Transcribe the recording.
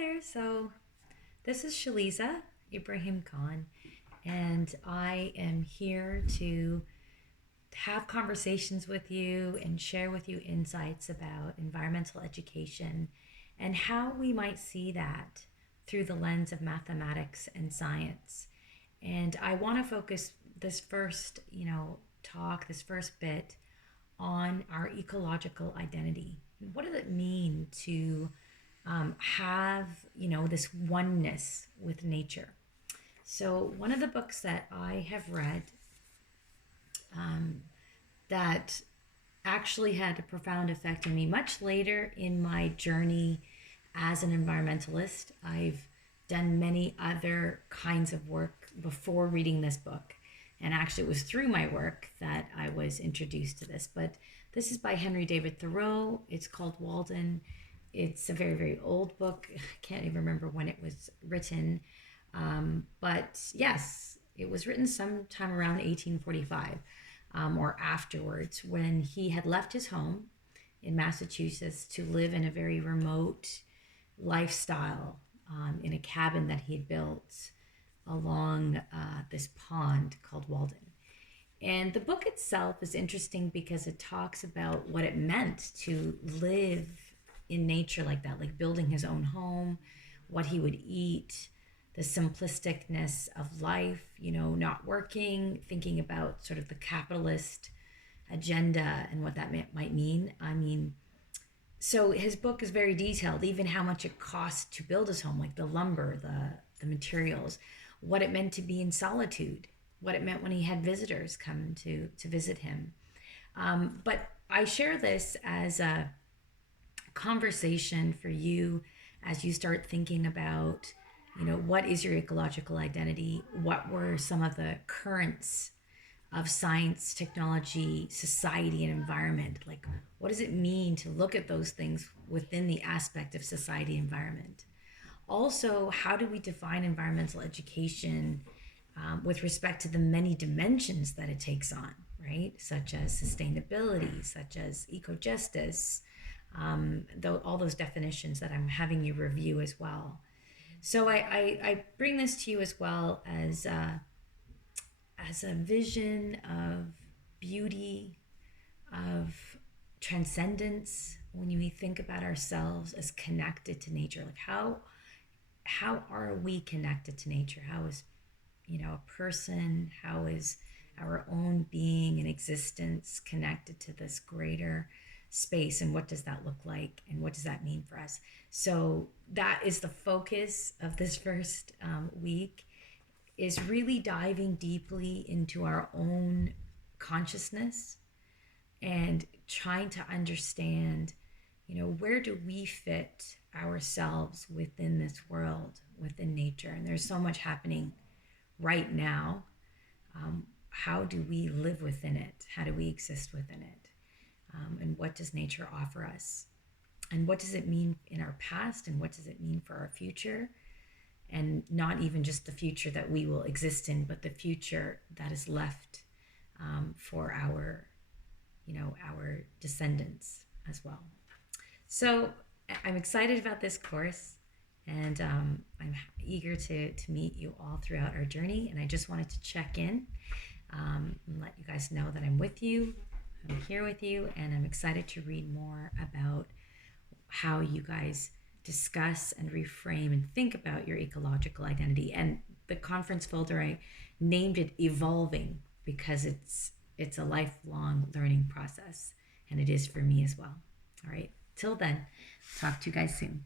there. So this is Shaliza Ibrahim Khan, and I am here to have conversations with you and share with you insights about environmental education and how we might see that through the lens of mathematics and science. And I want to focus this first, this first bit on our ecological identity. What does it mean to have, this oneness with nature? So, one of the books that I have read that actually had a profound effect on me much later in my journey as an environmentalist. I've done many other kinds of work before reading this book. And actually, it was through my work that I was introduced to this. But this is by Henry David Thoreau. It's called Walden. It's a very, very old book. I can't even remember when it was written. But yes, it was written sometime around 1845 or afterwards, when he had left his home in Massachusetts to live in a very remote lifestyle in a cabin that he had built along this pond called Walden. And the book itself is interesting because it talks about what it meant to live in nature like that, like building his own home, what he would eat, the simplisticness of life, not working, thinking about sort of the capitalist agenda and what that might mean. So his book is very detailed, even how much it costs to build his home, like the lumber, the materials, what it meant to be in solitude, what it meant when he had visitors come to visit him. But I share this as a conversation for you as you start thinking about, what is your ecological identity? What were some of the currents of science, technology, society, and environment? Like, what does it mean to look at those things within the aspect of society environment? Also, how do we define environmental education with respect to the many dimensions that it takes on, right? Such as sustainability, such as eco-justice, all those definitions that I'm having you review as well. So I bring this to you as well as a vision of beauty, of transcendence. When we think about ourselves as connected to nature, like how are we connected to nature? How is a person, how is our own being and existence connected to this greater space, and what does that look like, and what does that mean for us? So that is the focus of this first week, is really diving deeply into our own consciousness and trying to understand, where do we fit ourselves within this world, within nature? And there's so much happening right now. How do we live within it? How do we exist within it? And what does nature offer us? And what does it mean in our past? And what does it mean for our future? And not even just the future that we will exist in, but the future that is left for our descendants as well. So I'm excited about this course, and I'm eager to meet you all throughout our journey. And I just wanted to check in and let you guys know that I'm with you. I'm here with you, and I'm excited to read more about how you guys discuss and reframe and think about your ecological identity. And the conference folder, I named it Evolving, because it's a lifelong learning process, and it is for me as well. All right, till then, talk to you guys soon.